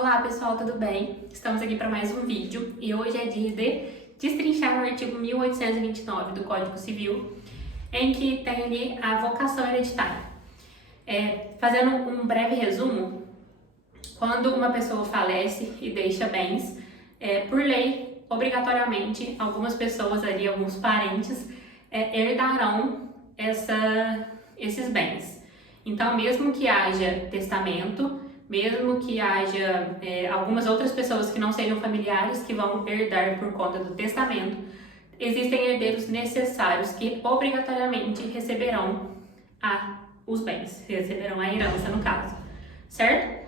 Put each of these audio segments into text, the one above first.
Olá pessoal, tudo bem? Estamos aqui para mais um vídeo e hoje é dia de destrinchar o artigo 1829 do Código Civil, em que tem ali a vocação hereditária. Fazendo um breve resumo, quando uma pessoa falece e deixa bens, por lei, obrigatoriamente, algumas pessoas ali, alguns parentes, herdarão esses bens. Então, mesmo que haja testamento, mesmo que haja algumas outras pessoas que não sejam familiares que vão herdar por conta do testamento, existem herdeiros necessários que obrigatoriamente receberão os bens, receberão a herança no caso, certo?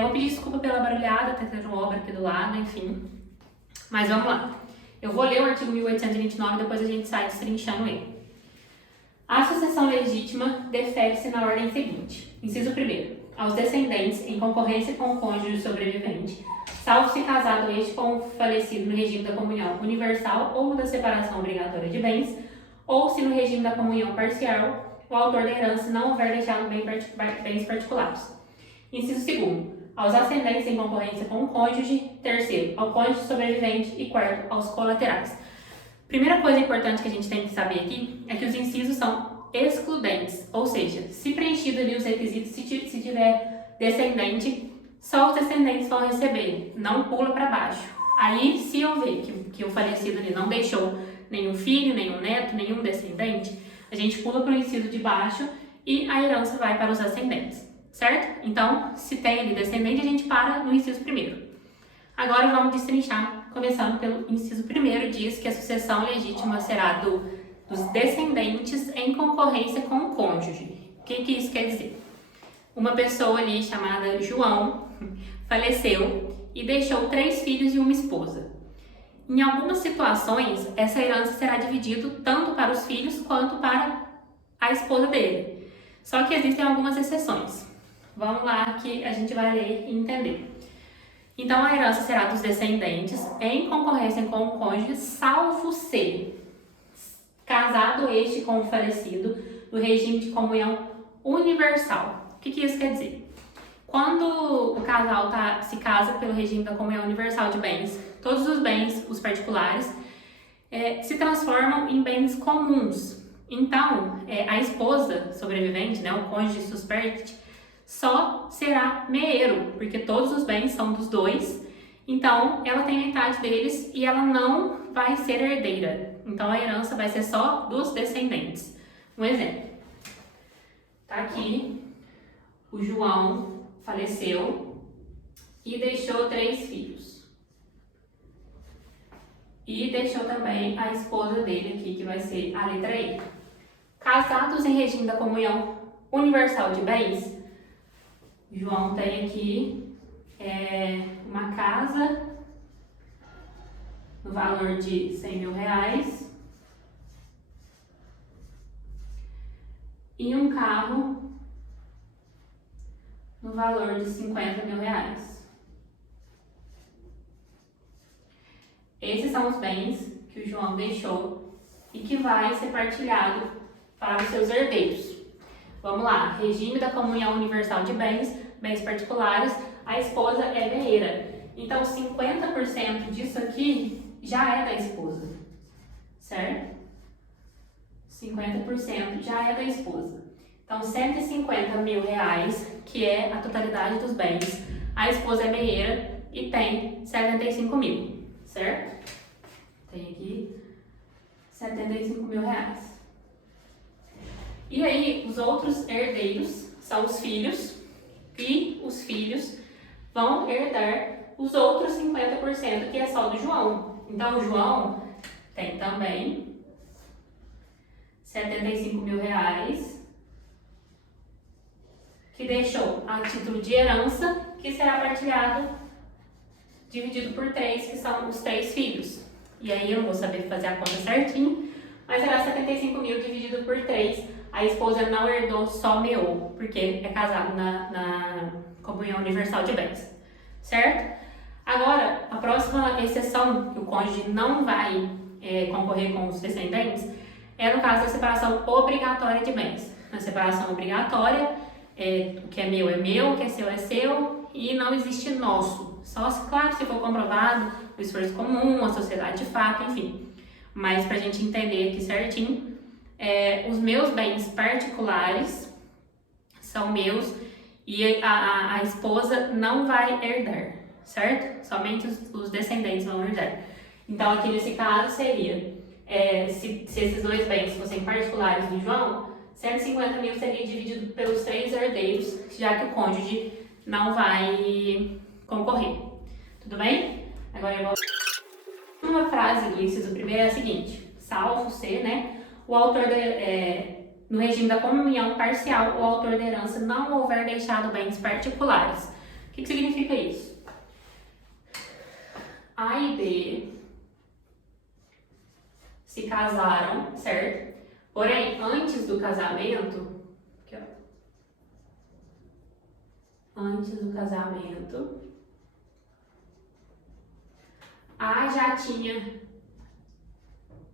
Vou pedir desculpa pela barulhada, tá tendo obra aqui do lado, enfim, mas vamos lá. Eu vou ler o artigo 1829 e depois a gente sai destrinchando ele. A sucessão legítima defere-se na ordem seguinte. Inciso 1º. Aos descendentes, em concorrência com o cônjuge sobrevivente, salvo se casado este com o falecido no regime da comunhão universal ou da separação obrigatória de bens, ou se no regime da comunhão parcial, o autor da herança não houver deixado bens particulares. Inciso 2º. Aos ascendentes em concorrência com o cônjuge. 3º. Ao cônjuge sobrevivente. E 4º. Aos colaterais. Primeira coisa importante que a gente tem que saber aqui é que os incisos são excludentes, ou seja, se preenchido ali os requisitos, se tiver descendente, só os descendentes vão receber, não pula para baixo. Aí, se eu ver que o falecido ali não deixou nenhum filho, nenhum neto, nenhum descendente, a gente pula para o inciso de baixo e a herança vai para os ascendentes, certo? Então, se tem ali descendente, a gente para no inciso 1º. Agora vamos destrinchar, começando pelo inciso 1º, diz que a sucessão legítima será dos descendentes em concorrência com o cônjuge. O que isso quer dizer? Uma pessoa ali chamada João faleceu e deixou 3 filhos e uma esposa. Em algumas situações, essa herança será dividida tanto para os filhos quanto para a esposa dele. Só que existem algumas exceções. Vamos lá que a gente vai ler e entender. Então, a herança será dos descendentes em concorrência com o cônjuge, salvo se casado este com o falecido no regime de comunhão universal. O que isso quer dizer? Quando o casal se casa pelo regime da comunhão universal de bens, todos os bens, os particulares, se transformam em bens comuns. Então, a esposa sobrevivente, o cônjuge susperte, só será meeiro, porque todos os bens são dos dois. Então, ela tem metade deles e ela não vai ser herdeira. Então, a herança vai ser só dos descendentes. Um exemplo. Tá aqui, o João faleceu e deixou 3 filhos. E deixou também a esposa dele aqui, que vai ser a letra E. Casados em regime da comunhão universal de bens, João tem aqui uma casa no valor de R$100.000 e um carro no valor de R$50.000. Esses são os bens que o João deixou e que vai ser partilhado para os seus herdeiros. Vamos lá, regime da comunhão universal de bens, bens particulares, a esposa é meeira. Então, 50% disso aqui já é da esposa, certo? 50% já é da esposa. Então, R$150.000, que é a totalidade dos bens, a esposa é meeira e tem R$75.000, certo? Tem aqui R$75.000. E aí, os outros herdeiros são os filhos, e os filhos vão herdar os outros 50%, que é só do João. Então, o João tem também R$75.000, que deixou a título de herança, que será partilhado, dividido por 3, que são os 3 filhos. E aí, eu não vou saber fazer a conta certinho, mas será 75.000 dividido por 3. A esposa não herdou, só meou, porque é casado na comunhão universal de bens, certo? Agora, a próxima exceção que o cônjuge não vai concorrer com os descendentes é no caso da separação obrigatória de bens. Na separação obrigatória, o que é meu, o que é seu, e não existe nosso. Só, claro, se for comprovado, o esforço comum, a sociedade de fato, enfim. Mas pra gente entender aqui certinho, os meus bens particulares são meus e a esposa não vai herdar, certo? Somente os descendentes vão herdar. Então, aqui nesse caso seria, se esses dois bens fossem particulares do João, 150 mil seria dividido pelos 3 herdeiros, já que o cônjuge não vai concorrer. Tudo bem? Agora eu vou... Uma frase do inciso primeiro é a seguinte: salvo ser, né, o autor no regime da comunhão parcial, o autor da herança não houver deixado bens particulares. O que significa isso? A e B se casaram, certo? Porém, antes do casamento, aqui, ó, antes do casamento, A já tinha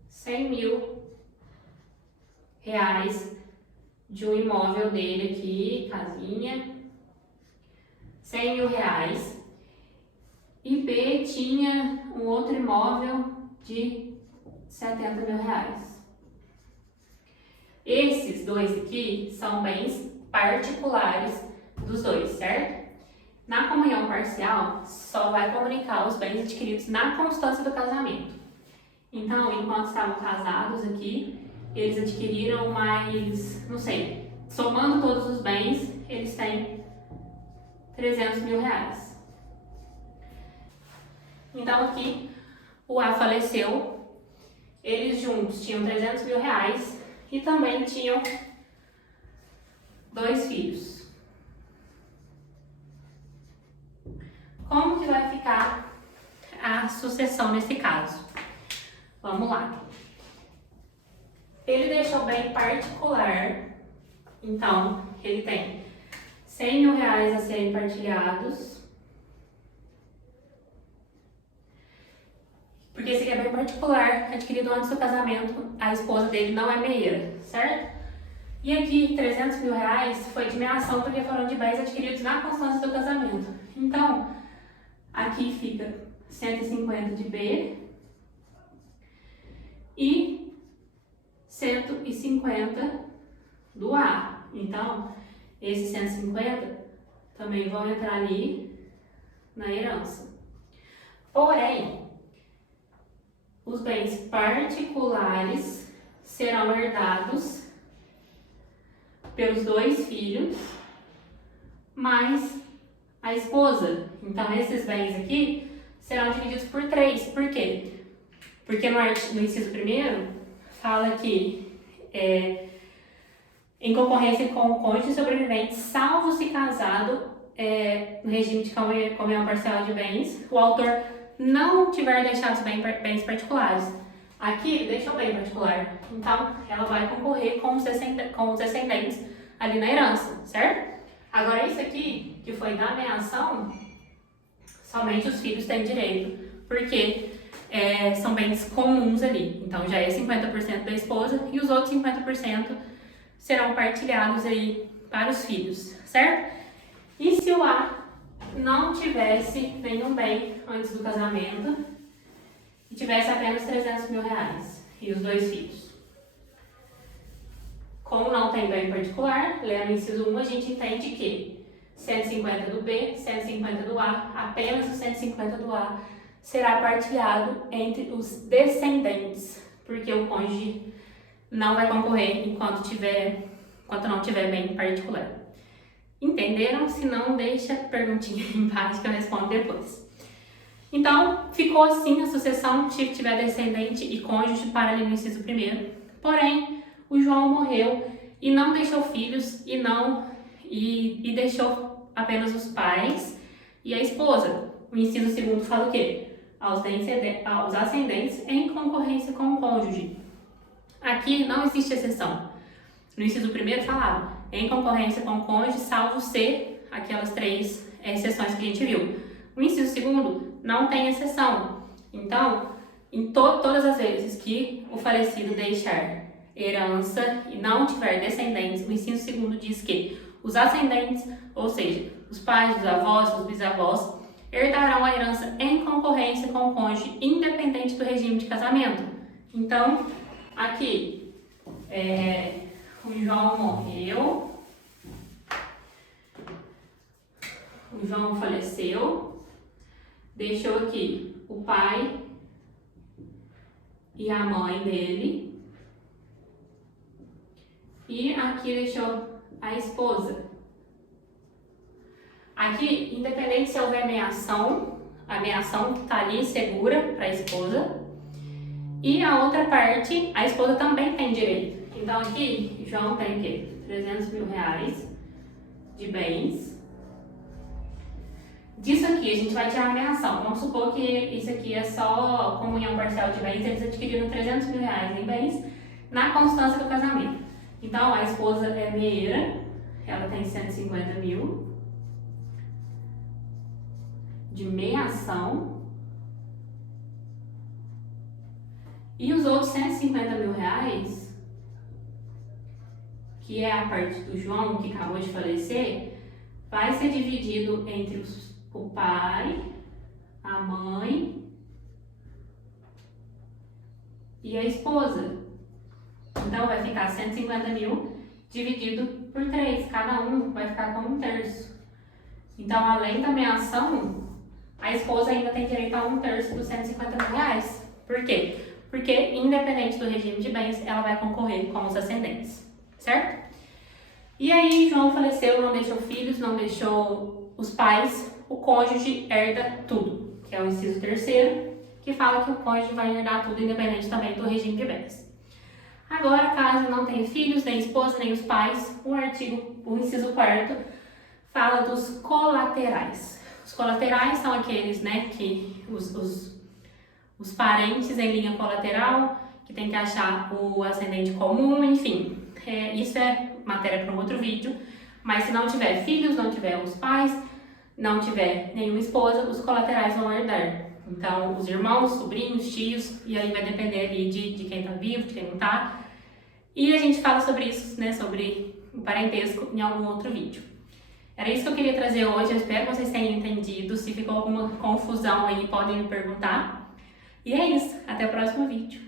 100 mil reais de um imóvel dele aqui, casinha, 100 mil reais, e B tinha um outro imóvel de 70 mil reais. Esses dois aqui são bens particulares dos dois, certo? Na comunhão parcial, só vai comunicar os bens adquiridos na constância do casamento. Então, enquanto estavam casados aqui, eles adquiriram mais, não sei, somando todos os bens, eles têm 300 mil reais. Então, aqui, o A faleceu, eles juntos tinham 300 mil reais e também tinham 2 filhos. Como que vai ficar a sucessão nesse caso? Vamos lá. Ele deixou bem particular, então ele tem 100 mil reais a serem partilhados, porque esse aqui é bem particular, adquirido antes do casamento, a esposa dele não é meieira, certo? E aqui 300 mil reais foi de meação, porque foram de bens adquiridos na constância do casamento. Então, aqui fica 150 de B e 150 do A. Então, esses 150 também vão entrar ali na herança. Porém, os bens particulares serão herdados pelos 2 filhos mais a esposa. Então, esses bens aqui serão divididos por 3. Por quê? Porque no inciso primeiro fala que em concorrência com o cônjuge sobrevivente, salvo se casado no regime de comunhão parcial de bens, o autor não tiver deixado os bens particulares. Aqui ele deixou bem particular, então ela vai concorrer com os descendentes ali na herança, certo? Agora isso aqui, que foi da meação, somente os filhos têm direito, porque são bens comuns ali. Então já é 50% da esposa e os outros 50% serão partilhados aí para os filhos, certo? E se o A não tivesse nenhum bem antes do casamento e tivesse apenas 300 mil reais e os 2 filhos? Como não tem bem particular, lendo o inciso 1, a gente entende que 150 do B, 150 do A, apenas o 150 do A será partilhado entre os descendentes, porque o cônjuge não vai concorrer enquanto não tiver bem particular. Entenderam? Se não, deixa a perguntinha aí embaixo que eu respondo depois. Então, ficou assim a sucessão se tiver descendente e cônjuge para ali no inciso primeiro. Porém, o João morreu e não deixou filhos e deixou apenas os pais e a esposa. O inciso segundo fala o quê? Aos ascendentes em concorrência com o cônjuge. Aqui não existe exceção. No inciso primeiro falava em concorrência com o cônjuge, salvo ser aquelas 3 exceções que a gente viu. O inciso segundo não tem exceção. Então, em todas as vezes que o falecido deixar herança e não tiver descendentes, o inciso segundo diz que os ascendentes, ou seja, os pais, os avós, os bisavós, herdarão a herança em concorrência com o cônjuge, independente do regime de casamento. Então, aqui, o João morreu, o João faleceu, deixou aqui o pai e a mãe dele, e aqui deixou a esposa. Aqui, independente se houver meação, a meação está ali segura para a esposa, e a outra parte, a esposa também tem direito. Então aqui, João tem o quê? 300 mil reais de bens. Disso aqui, a gente vai tirar a meação. Vamos supor que isso aqui é só comunhão parcial de bens, eles adquiriram 300 mil reais em bens na constância do casamento. Então, a esposa é meeira, ela tem 150 mil de meação. E os outros 150 mil reais, que é a parte do João, que acabou de falecer, vai ser dividido entre o pai, a mãe e a esposa. Então, vai ficar 150 mil dividido por 3. Cada um vai ficar com 1/3. Então, além da meação, a esposa ainda tem direito a 1/3 dos 150 mil reais. Por quê? Porque, independente do regime de bens, ela vai concorrer com os ascendentes, certo? E aí, João faleceu, não deixou filhos, não deixou os pais, o cônjuge herda tudo, que é o inciso 3º, que fala que o cônjuge vai herdar tudo, independente também do regime de bens. Agora, caso não tenha filhos, nem esposa, nem os pais, o inciso 4º, fala dos colaterais. Os colaterais são aqueles, né, que os parentes em linha colateral, que tem que achar o ascendente comum, enfim. Isso é matéria para um outro vídeo, mas se não tiver filhos, não tiver os pais, não tiver nenhuma esposa, os colaterais vão herdar. Então, os irmãos, sobrinhos, tios, e aí vai depender ali de quem tá vivo, de quem não tá. E a gente fala sobre isso, né, sobre o parentesco em algum outro vídeo. Era isso que eu queria trazer hoje, eu espero que vocês tenham entendido. Se ficou alguma confusão aí, podem me perguntar. E é isso, até o próximo vídeo.